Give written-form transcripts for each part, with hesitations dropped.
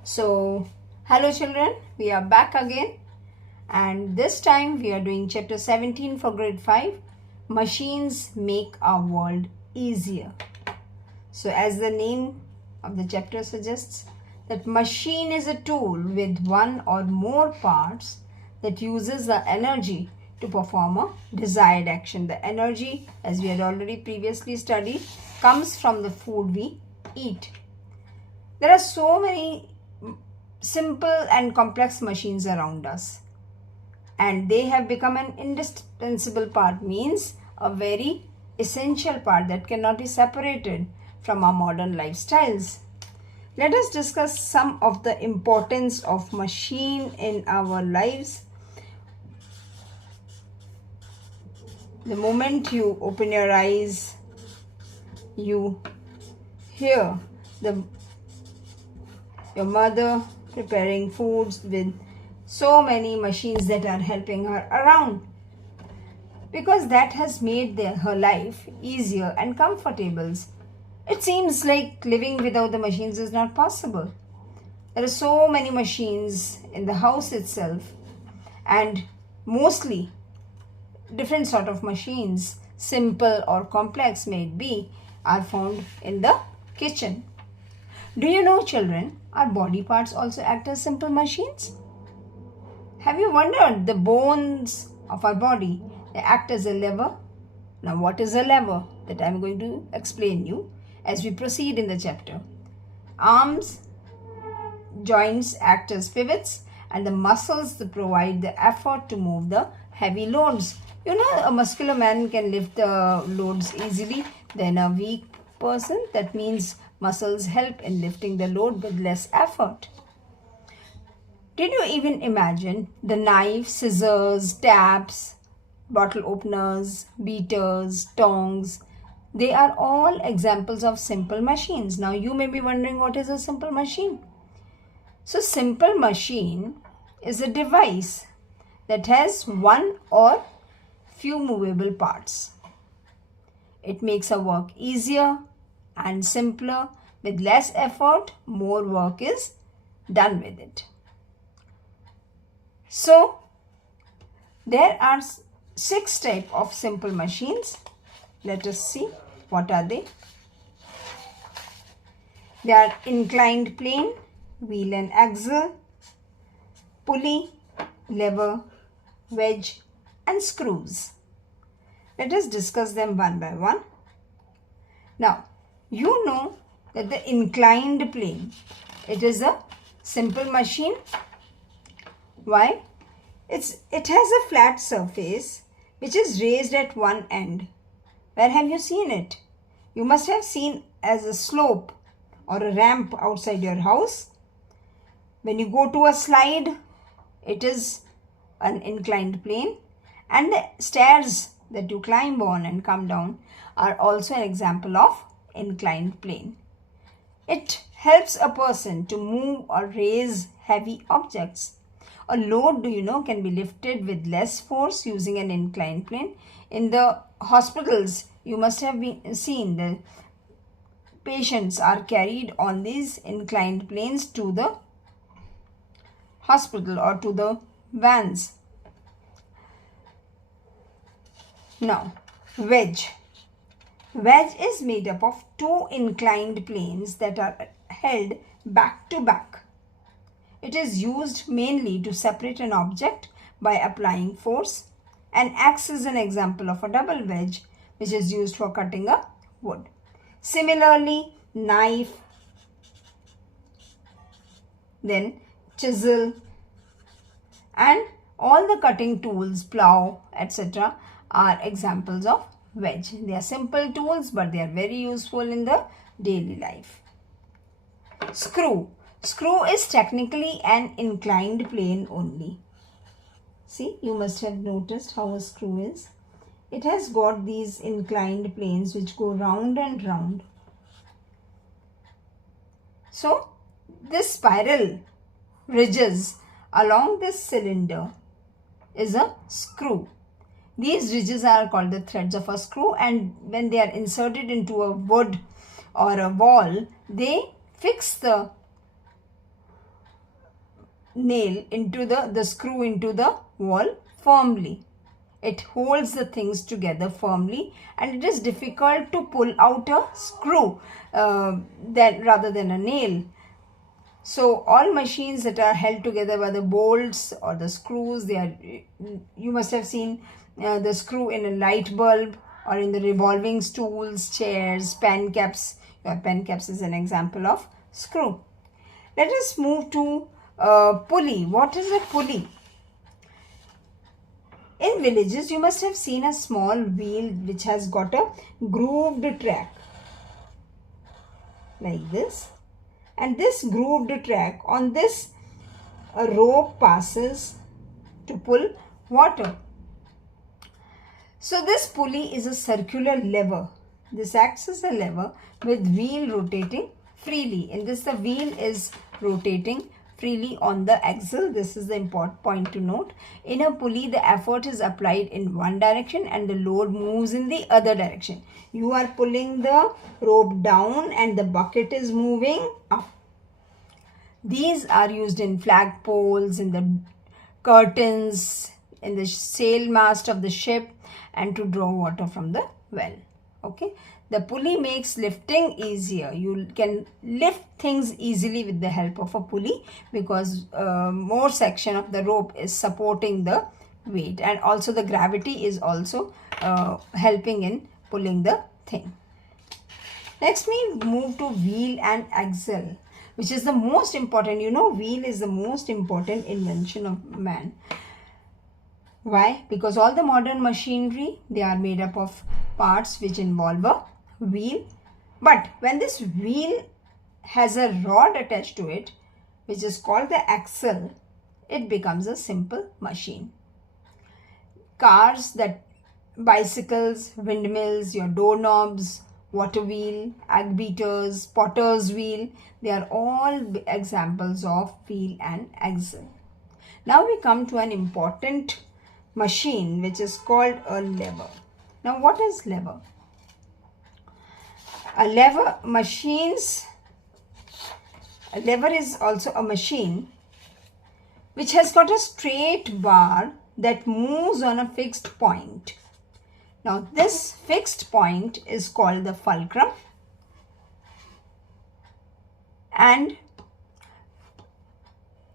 So, hello children, we are back again, and this time we are doing chapter 17 for grade 5. Machines make our world easier. So, as the name of the chapter suggests, that machine is a tool with one or more parts that uses the energy to perform a desired action. The energy, as we had already previously studied, comes from the food we eat. There are so many simple and complex machines around us, and they have become an indispensable part, means a very essential part that cannot be separated from our modern lifestyles. Let us discuss some of the importance of machine in our lives. The moment you open your eyes, you hear your mother preparing foods with so many machines that are helping her around, because that has made her life easier and comfortable. It seems like living without the machines is not possible. There are so many machines in the house itself, and mostly different sort of machines, simple or complex may it be, are found in the kitchen. Do you know, children, our body parts also act as simple machines? Have you wondered? The bones of our body, they act as a lever. Now, what is a lever? That I am going to explain you as we proceed in the chapter. Arms, joints act as pivots, and the muscles that provide the effort to move the heavy loads. You know, a muscular man can lift the loads easily than a weak person. That means muscles help in lifting the load with less effort. Did you even imagine the knife, scissors, taps, bottle openers, beaters, tongs? They are all examples of simple machines. Now you may be wondering, what is a simple machine? So simple machine is a device that has one or few movable parts. It makes our work easier and simpler. With less effort, more work is done with it. So, there are 6 types of simple machines. Let us see what are they. They are inclined plane, wheel and axle, pulley, lever, wedge and screws. Let us discuss them one by one. Now, you know that the inclined plane, it is a simple machine. Why? It has a flat surface which is raised at one end. Where have you seen it? You must have seen as a slope or a ramp outside your house. When you go to a slide, it is an inclined plane, and the stairs that you climb on and come down are also an example of inclined plane. It helps a person to move or raise heavy objects. A load, do you know, can be lifted with less force using an inclined plane. In the hospitals, you must have seen the patients are carried on these inclined planes to the hospital or to the vans. Now, wedge. Wedge is made up of 2 inclined planes that are held back to back. It is used mainly to separate an object by applying force, and acts as an example of a double wedge, which is used for cutting a wood. Similarly, knife, then chisel, and all the cutting tools, plow, etc. are examples of wedge. They are simple tools, but they are very useful in the daily life. Screw. Screw is technically an inclined plane only. See, you must have noticed how a screw is. It has got these inclined planes which go round and round. So, this spiral ridges along this cylinder is a screw. These ridges are called the threads of a screw, and when they are inserted into a wood or a wall, they fix the nail into the screw into the wall firmly. It holds the things together firmly, and it is difficult to pull out a screw rather than a nail. So all machines that are held together by the bolts or the screws, you must have seen the screw in a light bulb or in the revolving stools, chairs, pen caps. Pen caps is an example of screw. Let us move to pulley. What is a pulley? In villages, you must have seen a small wheel which has got a grooved track like this. And this grooved track, on this a rope passes to pull water. So this pulley is a circular lever. This acts as a lever with wheel rotating freely. In this, the wheel is rotating freely on the axle. This is the important point to note. In a pulley, the effort is applied in one direction and the load moves in the other direction. You are pulling the rope down and the bucket is moving up. These are used in flagpoles, in the curtains, in the sail mast of the ship, and to draw water from the well. Okay. The pulley makes lifting easier. You can lift things easily with the help of a pulley because more section of the rope is supporting the weight, and also the gravity is also helping in pulling the thing. Next we move to wheel and axle, which is the most important. Wheel is the most important invention of man. Why? Because all the modern machinery, they are made up of parts which involve a wheel. But when this wheel has a rod attached to it, which is called the axle, it becomes a simple machine. Cars, bicycles, windmills, your doorknobs, water wheel, egg beaters, potter's wheel, they are all examples of wheel and axle. Now we come to an important machine which is called a lever. Now what is lever? A lever is also a machine which has got a straight bar that moves on a fixed point. Now this fixed point is called the fulcrum, and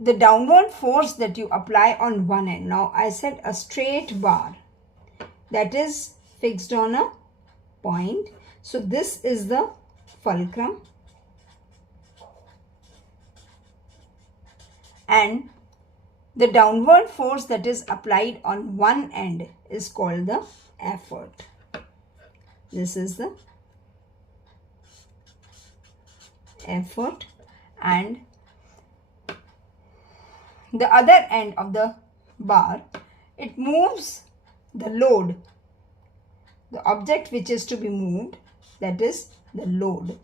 the downward force that you apply on one end. Now I said a straight bar that is fixed on a point. So this is the fulcrum, and the downward force that is applied on one end is called the effort. This is the effort, and the other end of the bar, it moves the load, the object which is to be moved, that is the load.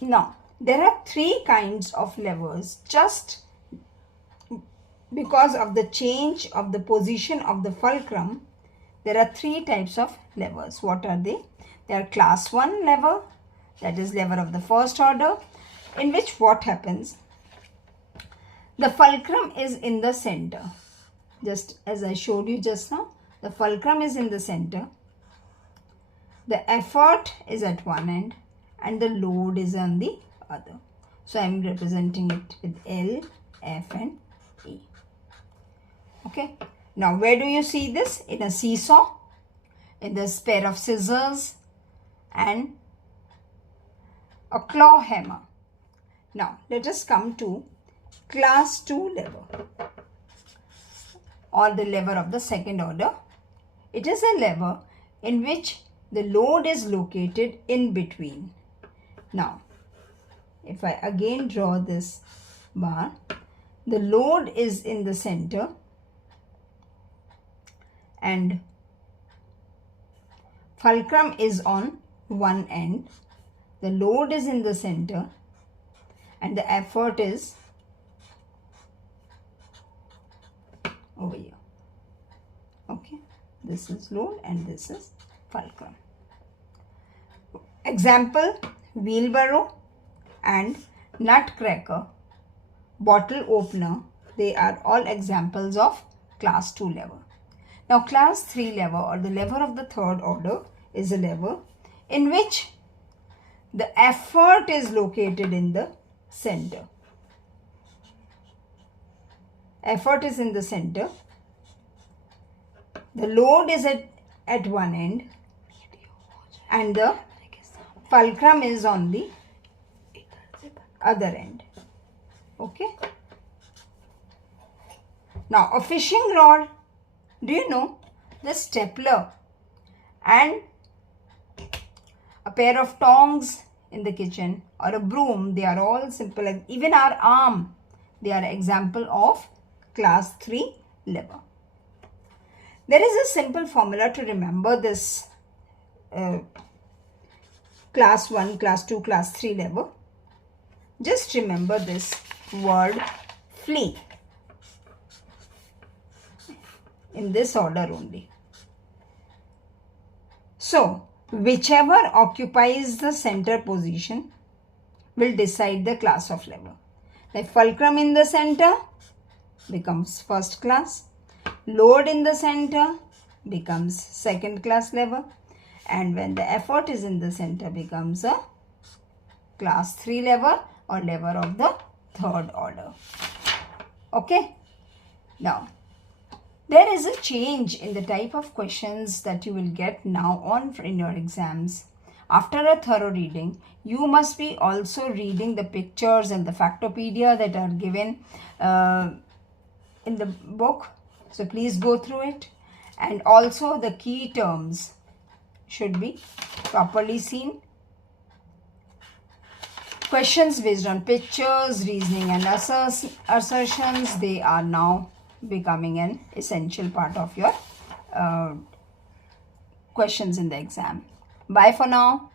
Now there are three kinds of levers. Just because of the change of the position of the fulcrum, there are three types of levers. What are they? They are class 1 lever, that is lever of the first order, in which what happens? The fulcrum is in the center. Just as I showed you just now, the fulcrum is in the center. The effort is at one end and the load is on the other. So I am representing it with L, F and E. Okay. Now where do you see this? In a seesaw, in this pair of scissors and a claw hammer. Now let us come to class 2 lever, or the lever of the second order. It is a lever in which the load is located in between. Now, if I again draw this bar, the load is in the center and fulcrum is on one end. The load is in the center and the effort is over here. Okay, this is load and this is fulcrum. Example, wheelbarrow and nutcracker bottle opener, they are all examples of class 2 lever. Now class 3 lever, or the lever of the third order, is a lever in which the effort is located in the center. Effort is in the center. The load is at one end and the fulcrum is on the other end. Okay. Now a fishing rod, do you know the stapler and a pair of tongs in the kitchen or a broom, they are all simple. Even our arm, they are example of class 3 lever. There is a simple formula to remember this class 1, class 2, class 3 lever. Just remember this word flee in this order only. So, whichever occupies the center position will decide the class of lever. Like fulcrum in the center becomes first class, load in the center becomes second class lever, and when the effort is in the center becomes a class 3 lever or lever of the third order. Okay. Now, there is a change in the type of questions that you will get now on in your exams. After a thorough reading, you must be also reading the pictures and the factopedia that are given in the book. So please go through it. And also the key terms should be properly seen. Questions based on pictures, reasoning and assertions, they are now becoming an essential part of your questions in the exam. Bye for now.